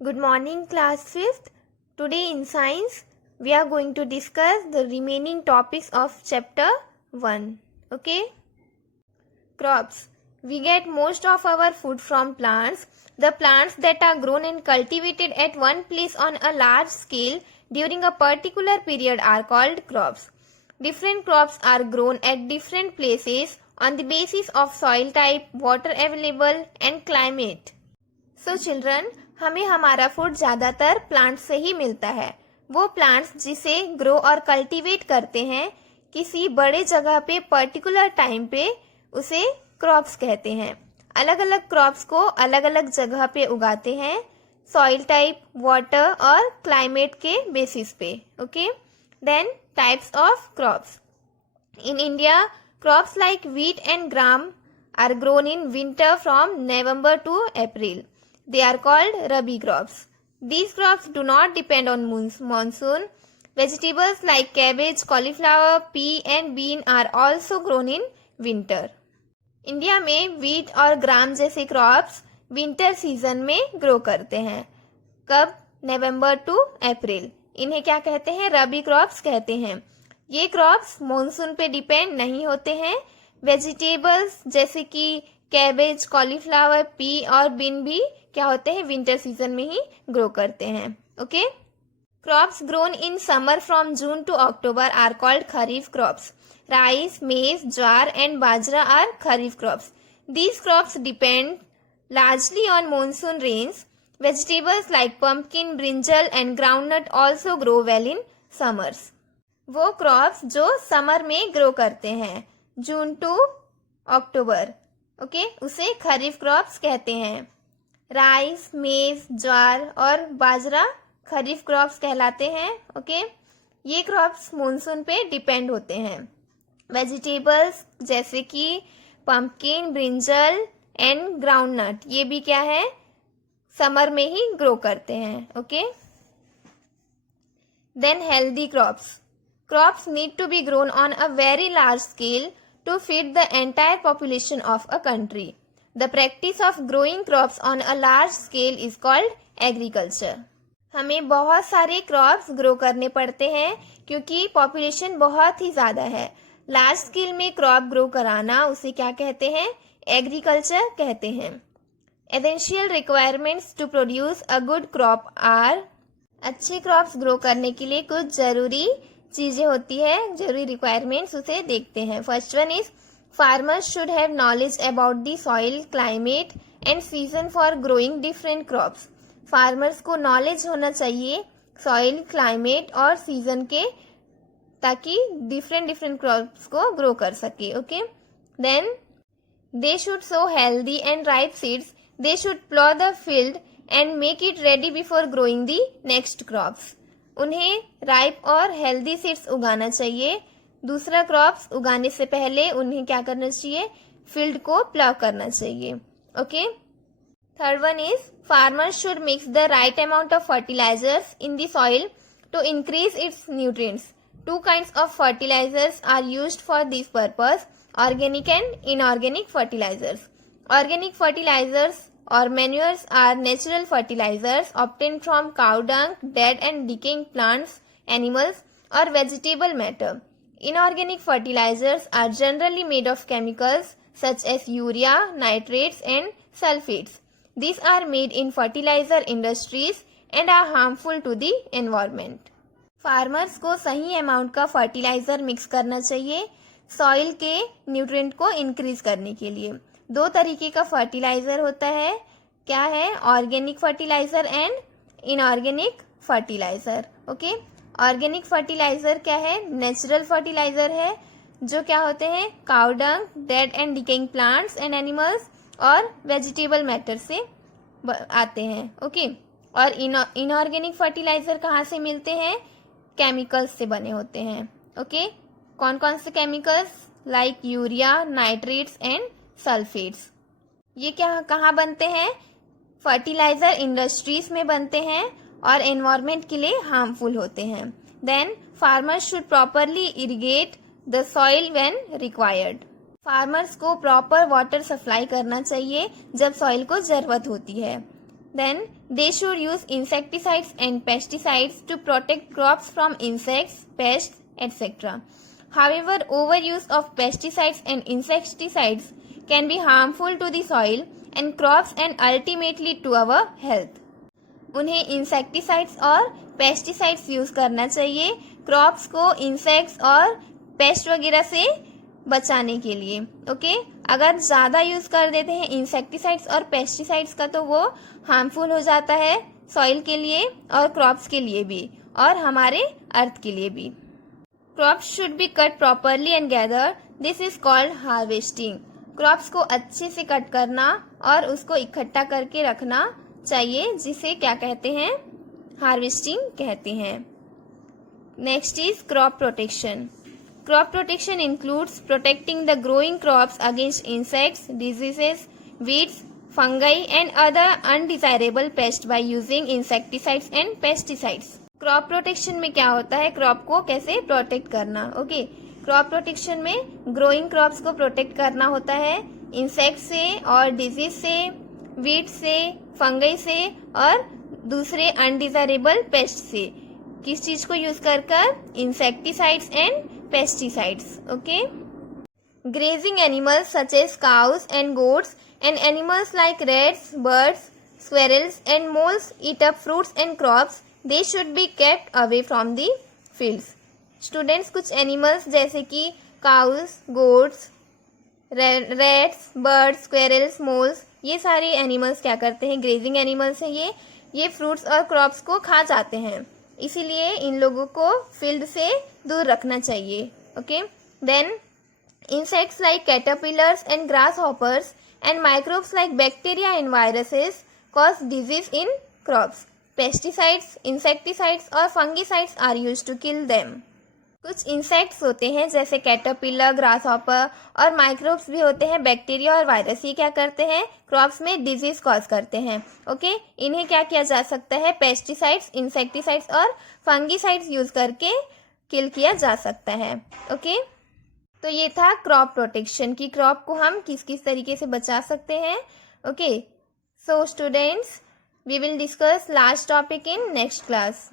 Good morning, class 5th. Today in science, we are going to discuss the remaining topics of chapter 1. Okay? Crops. We get most of our food from plants. The plants that are grown and cultivated at one place on a large scale during a particular period are called crops. Different crops are grown at different places on the basis of soil type, water available and climate. So children, हमें हमारा food ज़्यादातर plants से ही मिलता है. वो plants जिसे grow और cultivate करते हैं किसी बड़े जगह पे पर्टिकुलर टाइम पे उसे क्रॉप्स कहते हैं. अलग अलग क्रॉप्स को अलग अलग जगह पे उगाते हैं सॉइल टाइप, वाटर और क्लाइमेट के बेसिस पे. Okay, then types of crops. In India, crops like wheat and gram are grown in winter from November to April. They are called Rabi crops. These crops do not depend on monsoon. Vegetables like cabbage, cauliflower, pea and bean are also grown in winter. India में wheat और ग्राम जैसे crops winter season में grow करते हैं. कब? नवंबर to अप्रैल. इन्हें क्या कहते हैं? रबी क्रॉप्स कहते हैं. ये क्रॉप्स मॉनसून पे डिपेंड नहीं होते हैं. वेजिटेबल्स जैसे कि कैबेज, कॉलीफ्लावर, पी और बीन भी क्या होते हैं? विंटर सीजन में ही ग्रो करते हैं. Okay, crops grown in summer from June to October are called kharif crops. Rice, maize, jowar and bajra are kharif crops. These crops depend largely on monsoon rains. Vegetables like pumpkin, brinjal and groundnut also grow well in summers. वो crops जो summer में grow करते हैं जून to October, okay, उसे खरीफ crops कहते हैं. Rice, maize, ज्वार और बाजरा खरीफ crops कहलाते हैं. ओके, ये क्रॉप्स मॉनसून पे डिपेंड होते हैं. वेजिटेबल्स जैसे कि पंपकिन, ब्रिंजल एंड ग्राउंडनट, ये भी क्या है? समर में ही ग्रो करते हैं. Okay, then healthy crops. Crops need to be grown on a very large scale to feed the entire population of a country. The practice of growing crops on a large scale is called agriculture. हमें बहुत सारे crops grow करने पड़ते हैं क्योंकि population बहुत ही ज़्यादा है. लार्ज स्केल में क्रॉप ग्रो कराना उसे क्या कहते हैं? एग्रीकल्चर कहते हैं. Essential requirements to produce a good crop are. अच्छे क्रॉप्स ग्रो करने के लिए कुछ ज़रूरी चीजें होती है, जरूरी रिक्वायरमेंट्स, उसे देखते हैं. First one is farmers should have knowledge about the soil, climate and season for growing different crops. Farmers को नॉलेज होना चाहिए सॉइल, क्लाइमेट और सीजन के, ताकि डिफरेंट क्रॉप्स को ग्रो कर सके. Okay, then they should sow healthy and ripe seeds. They should plough the field and make it ready before growing the next crops. उन्हें राइप और हेल्दी सीड्स उगाना चाहिए. दूसरा क्रॉप्स उगाने से पहले उन्हें क्या करना चाहिए? फील्ड को प्लाव करना चाहिए. Okay, third one is farmers should mix the right amount of fertilisers in the soil to increase its nutrients. Two kinds of fertilisers are used for this purpose, organic and inorganic fertilisers. Organic fertilisers or manures are natural fertilizers obtained from cow dung, dead and decaying plants, animals or vegetable matter. Inorganic fertilizers are generally made of chemicals such as urea, nitrates and sulfates. These are made in fertilizer industries and are harmful to the environment. Farmers को सही amount का fertiliser mix करना चाहिए soil के nutrient को increase करने के लिए. दो तरीके का फर्टिलाइजर होता है. क्या है? Organic fertiliser and inorganic fertiliser. Okay, organic fertiliser क्या है? नेचुरल फर्टिलाइजर है जो क्या होते हैं? Cow dung, dead and decaying plants and animals और वेजिटेबल मैटर से आते हैं. ओके, और इनऑर्गेनिक फर्टिलाइजर कहाँ से मिलते हैं? केमिकल्स से बने होते हैं. ओके, कौन कौन से chemicals? Like urea, nitrates and sulphates. ये क्या कहाँ बनते हैं? फर्टिलाइजर इंडस्ट्रीज में बनते हैं और एनवायरमेंट के लिए हार्मफुल होते हैं. Then farmers should properly irrigate the soil when required. Farmers को प्रॉपर वाटर सप्लाई करना चाहिए जब सॉइल को जरूरत होती है. Then They should use insecticides and pesticides to protect crops from insects, pests, etc. However, overuse of pesticides and insecticides can be harmful to the soil and crops and ultimately to our health. उन्हें insecticides और pesticides use करना चाहिए crops को insects और paste वगैरह से बचाने के लिए. ओके, अगर ज़्यादा यूज़ कर देते हैं इंसेक्टिसाइड्स और पेस्टिसाइड्स का तो वो हार्मफुल हो जाता है सॉइल के लिए और क्रॉप्स के लिए भी और हमारे अर्थ के लिए भी. Crops should be cut properly and gather. This is called harvesting. Crops को अच्छे से कट करना और उसको इकट्ठा करके रखना चाहिए जिसे क्या कहते हैं, हार्वेस्टिंग कहते हैं. Next is crop protection. Crop protection includes protecting the growing crops against insects, diseases, weeds, fungi and other undesirable pests by using insecticides and pesticides. Crop protection में क्या होता है, क्रॉप को कैसे प्रोटेक्ट करना. ओके, क्रॉप प्रोटेक्शन में growing crops को protect करना होता है इंसेक्ट से और डिजीज से, वीड से, फंगई से और दूसरे अनडिजायरेबल पेस्ट से. किस चीज को यूज कर insecticides and pesticides. Okay, grazing animals such as cows and goats and animals like rats, birds, squirrels and moles eat up fruits and crops. They should be kept away from the fields. Students, कुछ animals जैसे कि cows, goats, rats, birds, squirrels, moles, ये सारे animals क्या करते हैं, grazing animals हैं ये fruits और crops को खा जाते हैं, इसीलिए इन लोगों को field से दूर रखना चाहिए. Okay, then insects like caterpillars and grasshoppers and microbes like bacteria and viruses cause disease in crops. Pesticides, insecticides और fungicides are used to kill them. कुछ इंसेक्ट्स होते हैं जैसे कैटरपिलर, ग्रासहॉपर और माइक्रोब्स भी होते हैं, बैक्टीरिया और वायरस. ये क्या करते हैं, क्रॉप्स में डिजीज कॉज करते हैं. ओके, इन्हें क्या किया जा सकता है, पेस्टिसाइड्स, इंसेक्टिसाइड्स और फंगिसाइड्स यूज करके किल किया जा सकता है. ओके, तो ये था क्रॉप प्रोटेक्शन की क्रॉप को हम किस किस तरीके से बचा सकते हैं. Okay, so students, we will discuss last topic in next class.